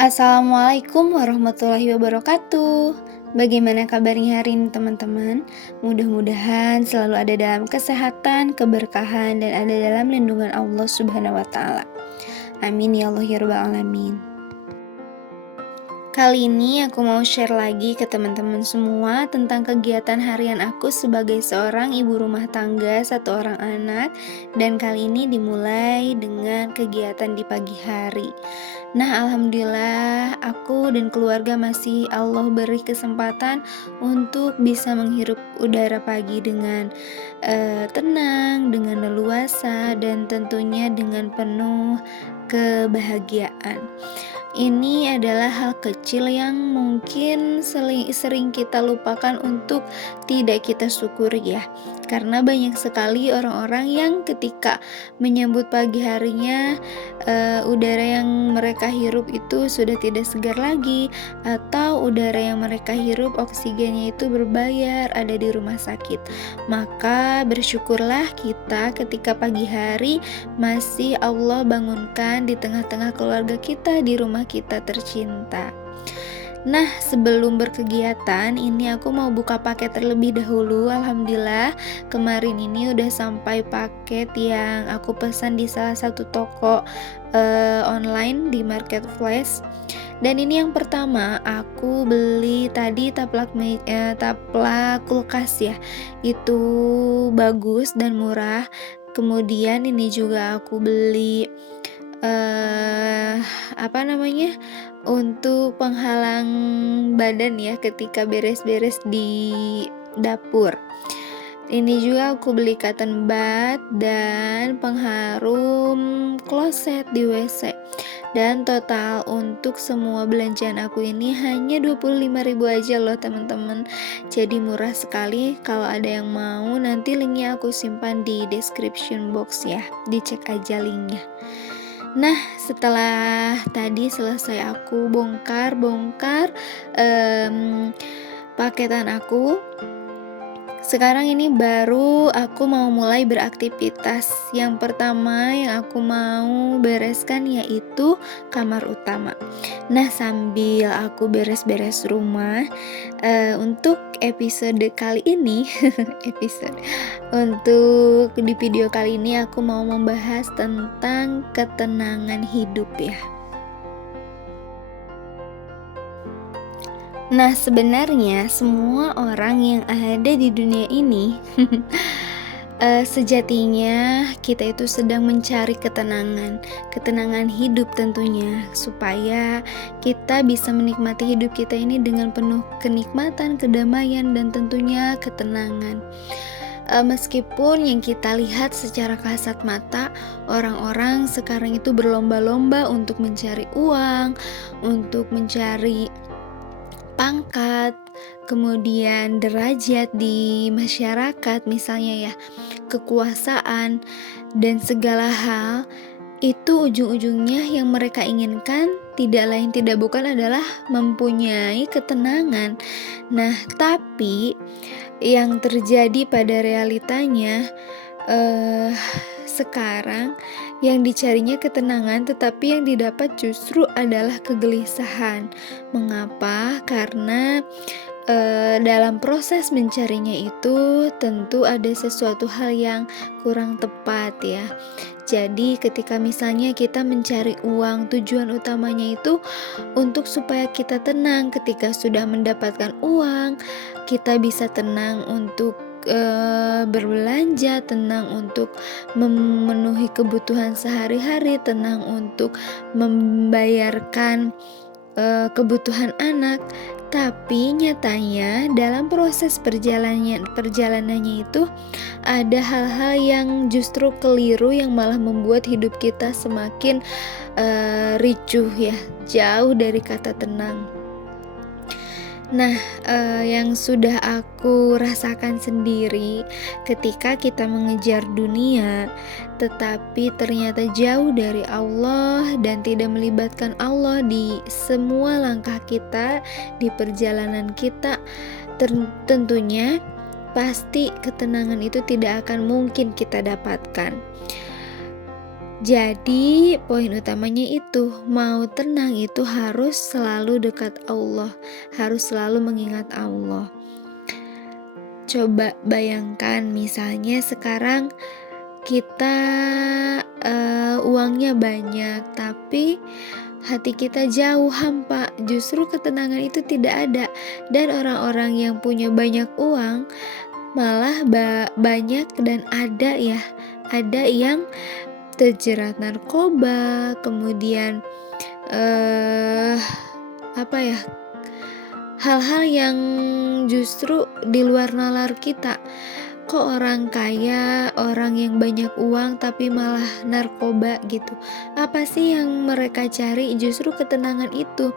Assalamualaikum warahmatullahi wabarakatuh. Bagaimana kabarnya hari ini teman-teman? Mudah-mudahan selalu ada dalam kesehatan, keberkahan, dan ada dalam lindungan Allah Subhanahu wa Ta'ala. Amin ya Allah ya Rabbal 'Alamin. Kali ini aku mau share lagi ke teman-teman semua tentang kegiatan harian aku sebagai seorang ibu rumah tangga satu orang anak, dan kali ini dimulai dengan kegiatan di pagi hari. Nah, alhamdulillah aku dan keluarga masih Allah beri kesempatan untuk bisa menghirup udara pagi dengan tenang, dengan leluasa, dan tentunya dengan penuh kebahagiaan. Ini adalah hal kecil yang mungkin sering kita lupakan untuk tidak kita syukuri ya. Karena banyak sekali orang-orang yang ketika menyambut pagi harinya, udara yang mereka hirup itu sudah tidak segar lagi, atau udara yang mereka hirup oksigennya itu berbayar, ada di rumah sakit. Maka bersyukurlah kita ketika pagi hari masih Allah bangunkan di tengah-tengah keluarga kita, di rumah kita tercinta. Nah, sebelum berkegiatan ini aku mau buka paket terlebih dahulu. Alhamdulillah kemarin ini udah sampai paket yang aku pesan di salah satu toko online di marketplace. Dan ini yang pertama aku beli tadi taplak kulkas ya. Itu bagus dan murah. Kemudian ini juga aku beli apa namanya, untuk penghalang badan ya ketika beres-beres di dapur. Ini juga aku beli cotton bud dan pengharum kloset di WC. Dan total untuk semua belanjaan aku ini hanya 25.000 aja loh teman-teman. Jadi murah sekali. Kalau ada yang mau nanti linknya aku simpan di description box ya. Dicek aja linknya. Nah, setelah tadi selesai aku bongkar paketan aku, sekarang ini baru aku mau mulai beraktivitas. Yang pertama yang aku mau bereskan yaitu kamar utama. Nah, sambil aku beres-beres rumah, untuk episode kali ini episode untuk di video kali ini aku mau membahas tentang ketenangan hidup ya. Nah, sebenarnya semua orang yang ada di dunia ini sejatinya kita itu sedang mencari ketenangan hidup tentunya, supaya kita bisa menikmati hidup kita ini dengan penuh kenikmatan, kedamaian, dan tentunya ketenangan. Meskipun yang kita lihat secara kasat mata, orang-orang sekarang itu berlomba-lomba untuk mencari uang, untuk mencari pangkat, kemudian derajat di masyarakat misalnya ya, kekuasaan, dan segala hal, itu ujung-ujungnya yang mereka inginkan tidak lain tidak bukan adalah mempunyai ketenangan. Nah, tapi yang terjadi pada realitanya, eh, sekarang yang dicarinya ketenangan, tetapi yang didapat justru adalah kegelisahan. Mengapa? Karena dalam proses mencarinya itu tentu ada sesuatu hal yang kurang tepat ya. Jadi ketika misalnya kita mencari uang, tujuan utamanya itu untuk supaya kita tenang. Ketika sudah mendapatkan uang, kita bisa tenang untuk berbelanja, tenang untuk memenuhi kebutuhan sehari-hari, tenang untuk membayarkan kebutuhan anak. Tapi nyatanya dalam proses perjalanannya itu ada hal-hal yang justru keliru, yang malah membuat hidup kita semakin ricuh ya, jauh dari kata tenang. Nah, yang sudah aku rasakan sendiri ketika kita mengejar dunia, tetapi ternyata jauh dari Allah dan tidak melibatkan Allah di semua langkah kita, di perjalanan kita, tentunya pasti ketenangan itu tidak akan mungkin kita dapatkan. Jadi, poin utamanya itu, mau tenang itu harus selalu dekat Allah, harus selalu mengingat Allah. Coba bayangkan misalnya sekarang kita, uangnya banyak, tapi hati kita jauh, hampa, justru ketenangan itu tidak ada. Dan orang-orang yang punya banyak uang malah banyak dan ada yang terjerat narkoba, kemudian, eee, apa ya, hal-hal yang justru di luar nalar kita. Kok orang kaya, orang yang banyak uang tapi malah narkoba gitu. Apa sih yang mereka cari? Justru ketenangan itu.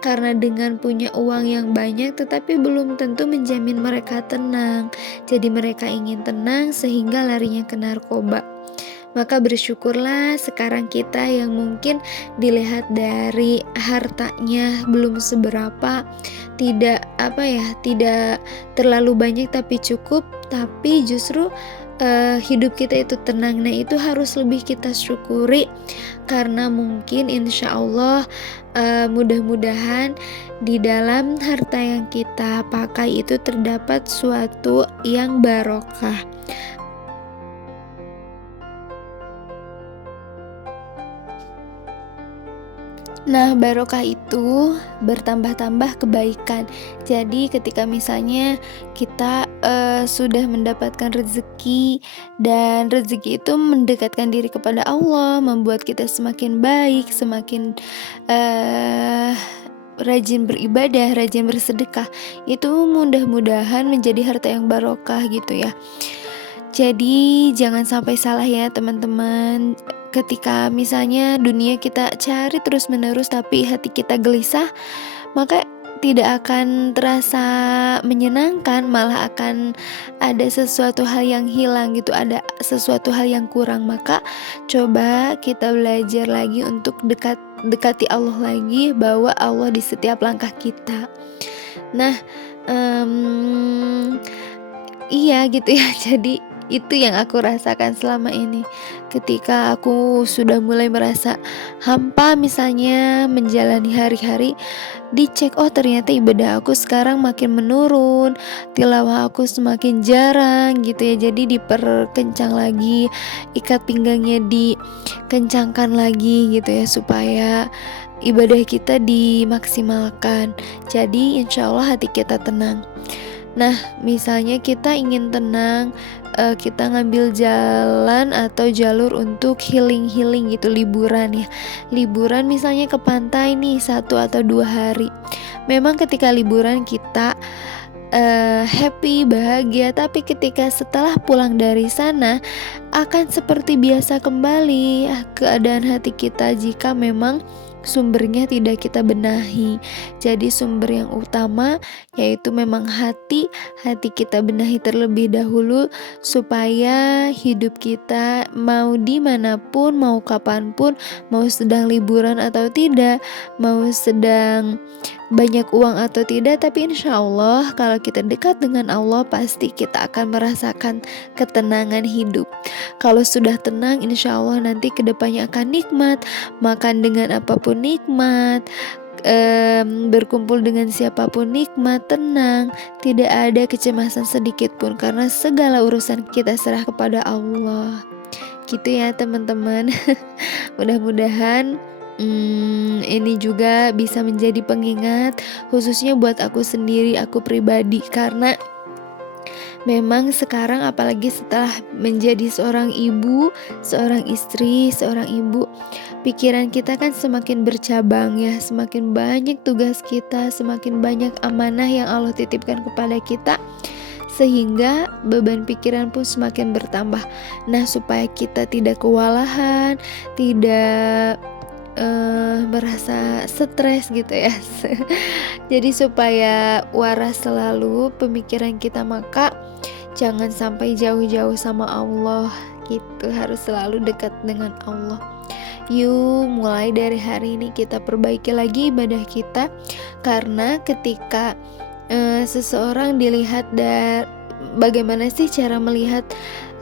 Karena dengan punya uang yang banyak tetapi belum tentu menjamin mereka tenang. Jadi mereka ingin tenang sehingga larinya ke narkoba. Maka bersyukurlah sekarang kita yang mungkin dilihat dari hartanya belum seberapa, tidak terlalu banyak tapi cukup, tapi justru hidup kita itu tenang. Nah, itu harus lebih kita syukuri karena mungkin insya Allah mudah-mudahan di dalam harta yang kita pakai itu terdapat suatu yang barokah. Nah, barokah itu bertambah-tambah kebaikan. Jadi ketika misalnya kita, sudah mendapatkan rezeki dan rezeki itu mendekatkan diri kepada Allah, membuat kita semakin baik, semakin, eee, rajin beribadah, rajin bersedekah, itu mudah-mudahan menjadi harta yang barokah gitu ya. Jadi jangan sampai salah ya teman-teman. Ketika misalnya dunia kita cari terus-menerus tapi hati kita gelisah, maka tidak akan terasa menyenangkan, malah akan ada sesuatu hal yang hilang gitu, ada sesuatu hal yang kurang. Maka coba kita belajar lagi untuk dekati Allah lagi, bahwa Allah di setiap langkah kita. Nah, mmm iya gitu ya, jadi itu yang aku rasakan selama ini. Ketika aku sudah mulai merasa hampa misalnya menjalani hari-hari, dicek, oh ternyata ibadah aku sekarang makin menurun, tilawah aku semakin jarang gitu ya. Jadi diperkencang lagi, ikat pinggangnya dikencangkan lagi gitu ya, supaya ibadah kita dimaksimalkan. Jadi insya Allah hati kita tenang. Nah, misalnya kita ingin tenang, kita ngambil jalan atau jalur untuk healing-healing gitu, liburan ya. Liburan misalnya ke pantai nih 1 atau 2 hari. Memang ketika liburan kita, happy, bahagia, tapi ketika setelah pulang dari sana akan seperti biasa kembali keadaan hati kita jika memang sumbernya tidak kita benahi. Jadi sumber yang utama yaitu memang hati kita benahi terlebih dahulu supaya hidup kita mau dimanapun, mau kapanpun, mau sedang liburan atau tidak, mau sedang banyak uang atau tidak, tapi insya Allah kalau kita dekat dengan Allah pasti kita akan merasakan ketenangan hidup. Kalau sudah tenang, insya Allah nanti kedepannya akan nikmat, makan dengan apapun nikmat, berkumpul dengan siapapun nikmat, tenang, tidak ada kecemasan sedikit pun karena segala urusan kita serah kepada Allah. Gitu ya teman-teman. Mudah-mudahan ini juga bisa menjadi pengingat khususnya buat aku sendiri, aku pribadi, karena memang sekarang apalagi setelah menjadi seorang ibu, seorang istri, seorang ibu, pikiran kita kan semakin bercabang ya, semakin banyak tugas kita, semakin banyak amanah yang Allah titipkan kepada kita, sehingga beban pikiran pun semakin bertambah. Nah, supaya kita tidak kewalahan, tidak merasa stres gitu ya. Jadi supaya waras selalu pemikiran kita, maka jangan sampai jauh-jauh sama Allah gitu, harus selalu dekat dengan Allah. Yuk mulai dari hari ini kita perbaiki lagi ibadah kita, karena ketika seseorang dilihat bagaimana sih cara melihat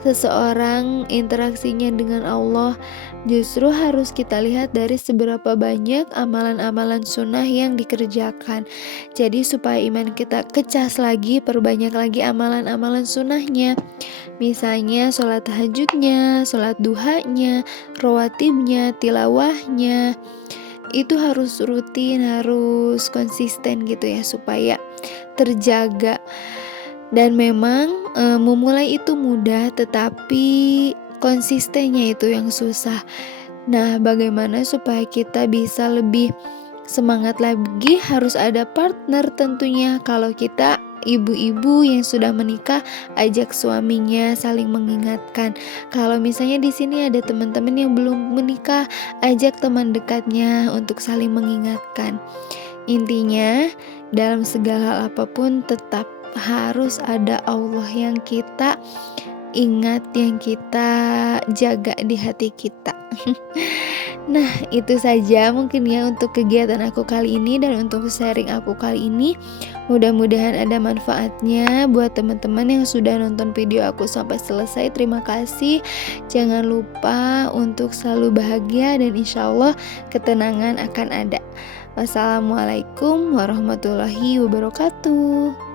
seseorang interaksinya dengan Allah, Justru harus kita lihat dari seberapa banyak amalan-amalan sunnah yang dikerjakan. Jadi supaya iman kita kecas lagi, perbanyak lagi amalan-amalan sunnahnya. Misalnya sholat tahajudnya, sholat duhanya, rawatibnya, tilawahnya. Itu harus rutin, harus konsisten gitu ya supaya terjaga. Dan memang memulai itu mudah, tetapi konsistennya itu yang susah. Nah, bagaimana supaya kita bisa lebih semangat lagi? Harus ada partner tentunya. Kalau kita ibu-ibu yang sudah menikah, ajak suaminya saling mengingatkan. Kalau misalnya di sini ada teman-teman yang belum menikah, ajak teman dekatnya untuk saling mengingatkan. Intinya, dalam segala hal apapun tetap harus ada Allah yang kita ingat, yang kita jaga di hati kita. Nah, itu saja mungkin ya untuk kegiatan aku kali ini dan untuk sharing aku kali ini. Mudah-mudahan ada manfaatnya buat teman-teman yang sudah nonton video aku sampai selesai. Terima kasih. Jangan lupa untuk selalu bahagia dan insya Allah ketenangan akan ada. Wassalamualaikum warahmatullahi wabarakatuh.